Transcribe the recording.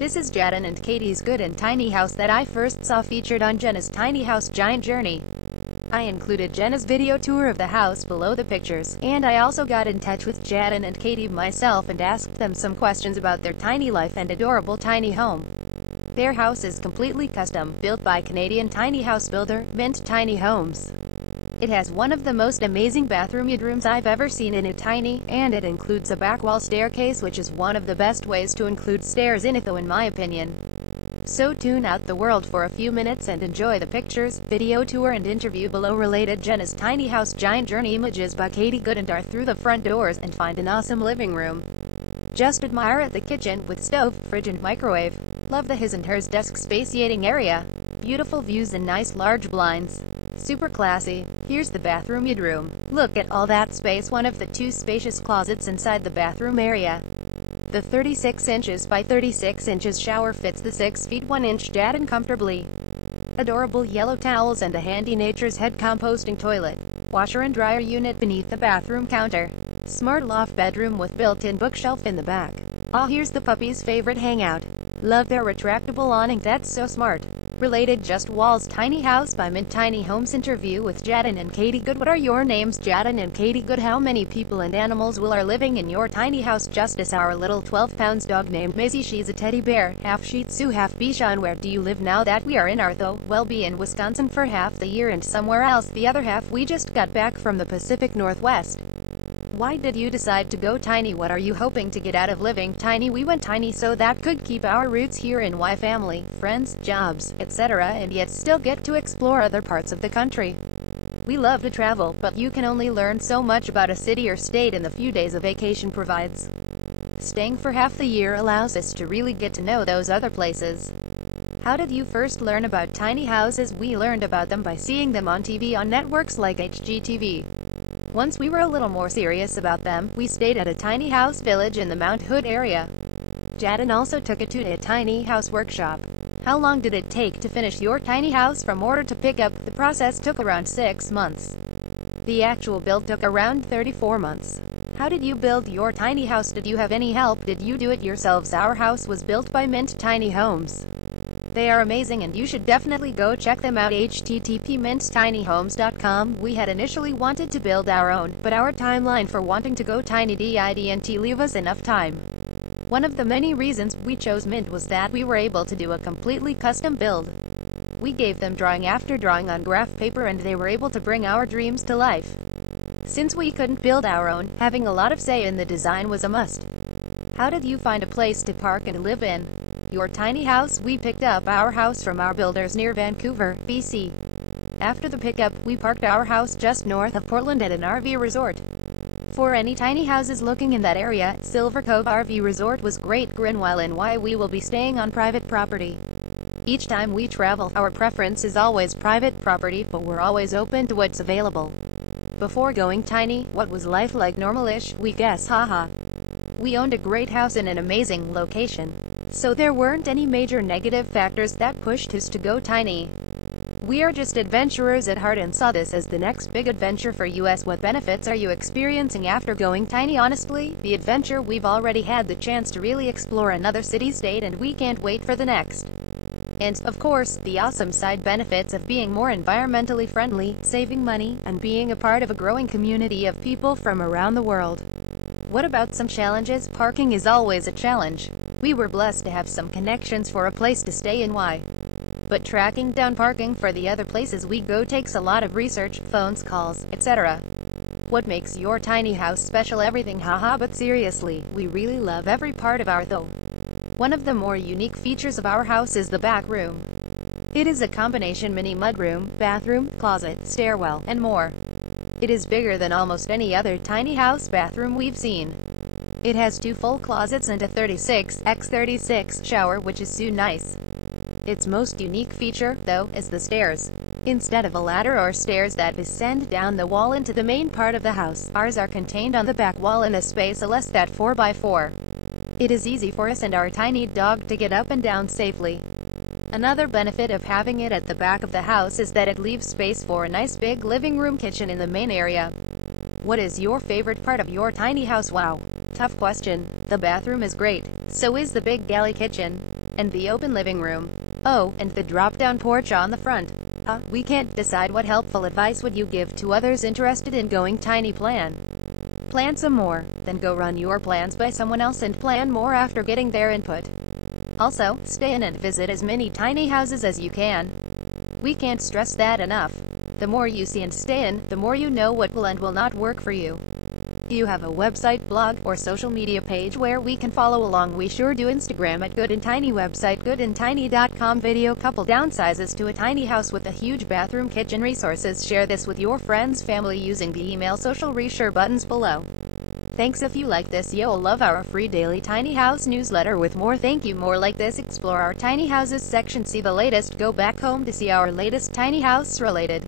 This is Jadon and Katie's good and tiny house that I first saw featured on Jenna's Tiny House Giant Journey. I included Jenna's video tour of the house below the pictures, and I also got in touch with Jadon and Katie myself and asked them some questions about their tiny life and adorable tiny home. Their house is completely custom, built by Canadian tiny house builder, Mint Tiny Homes. It has one of the most amazing bathroom rooms I've ever seen in a tiny, and it includes a back wall staircase, which is one of the best ways to include stairs in it though in my opinion. So tune out the world for a few minutes and enjoy the pictures, video tour and interview below related Jenna's Tiny House Giant Journey images by Katie Good and are through the front doors and find an awesome living room. Just admire at the kitchen, with stove, fridge and microwave. Love the his and hers desk space eating area. Beautiful views and nice large blinds. Super classy. Here's the bathroom room. Look at all that space, one of the two spacious closets inside the bathroom area. The 36 inches by 36 inches shower fits the 6 feet 1 inch Jadon comfortably. Adorable yellow towels and a handy Nature's Head composting toilet. Washer and dryer unit beneath the bathroom counter. Smart loft bedroom with built-in bookshelf in the back. Ah, here's the puppy's favorite hangout. Love their retractable awning, that's so smart. Related Just Walls Tiny House by Mint Tiny Homes interview with Jadon and Katie Good. What are your names, Jadon and Katie Good? How many people and animals are living in your tiny house? Justice, our little 12-pound dog named Maisie. She's a teddy bear, half Shih Tzu, half Bichon. Where do you live now that we are in Artho? Well, be in Wisconsin for half the year and somewhere else the other half. We just got back from the Pacific Northwest. Why did you decide to go tiny? What are you hoping to get out of living tiny? We went tiny so that could keep our roots here in Y, family, friends, jobs, etc., and yet still get to explore other parts of the country. We love to travel, but you can only learn so much about a city or state in the few days a vacation provides. Staying for half the year allows us to really get to know those other places. How did you first learn about tiny houses? We learned about them by seeing them on TV on networks like HGTV. Once we were a little more serious about them, we stayed at a tiny house village in the Mount Hood area. Jadon also took it to a tiny house workshop. How long did it take to finish your tiny house from order to pick up? The process took around 6 months. The actual build took around 34 months. How did you build your tiny house? Did you have any help? Did you do it yourselves? Our house was built by Mint Tiny Homes. They are amazing and you should definitely go check them out. http://minttinyhomes.com. We had initially wanted to build our own, but our timeline for wanting to go tiny didn't leave us enough time. One of the many reasons we chose Mint was that we were able to do a completely custom build. We gave them drawing after drawing on graph paper and they were able to bring our dreams to life. Since we couldn't build our own, having a lot of say in the design was a must. How did you find a place to park and live in your tiny house? We picked up our house from our builders near Vancouver, BC. After the pickup, we parked our house just north of Portland at an RV resort. For any tiny houses looking in that area, Silver Cove RV Resort was great. While in Y, we will be staying on private property. Each time we travel, our preference is always private property, but we're always open to what's available. Before going tiny, what was life like? Normal-ish, we guess, haha. We owned a great house in an amazing location. So there weren't any major negative factors that pushed us to go tiny. We are just adventurers at heart and saw this as the next big adventure for us. What benefits are you experiencing after going tiny? Honestly, the adventure. We've already had the chance to really explore another city-state and we can't wait for the next. And, of course, the awesome side benefits of being more environmentally friendly, saving money, and being a part of a growing community of people from around the world. What about some challenges? Parking is always a challenge. We were blessed to have some connections for a place to stay in Y. But tracking down parking for the other places we go takes a lot of research, phones, calls, etc. What makes your tiny house special? Everything, haha, but seriously, we really love every part of our though. One of the more unique features of our house is the back room. It is a combination mini mudroom, bathroom, closet, stairwell, and more. It is bigger than almost any other tiny house bathroom we've seen. It has 2 full closets and a 36x36 shower, which is so nice. Its most unique feature, though, is the stairs. Instead of a ladder or stairs that descend down the wall into the main part of the house, ours are contained on the back wall in a space less than 4x4. It is easy for us and our tiny dog to get up and down safely. Another benefit of having it at the back of the house is that it leaves space for a nice big living room kitchen in the main area. What is your favorite part of your tiny house? Wow. Tough question. The bathroom is great. So is the big galley kitchen. and the open living room. Oh, and the drop-down porch on the front. We can't decide what helpful advice would you give to others interested in going tiny plan. Plan some more, then go run your plans by someone else and plan more after getting their input. Also, stay in and visit as many tiny houses as you can. We can't stress that enough. The more you see and stay in, the more you know what will and will not work for you. Do you have a website, blog, or social media page where we can follow along? We sure do. Instagram at Good and Tiny, website goodandtiny.com. Video: couple downsizes to a tiny house with a huge bathroom, kitchen. Resources: share this with your friends, family using the email, social reshare buttons below. Thanks. If you like this, you'll love our free daily tiny house newsletter with more. Thank you. More like this. Explore our tiny houses section, see the latest, go back home to see our latest tiny house related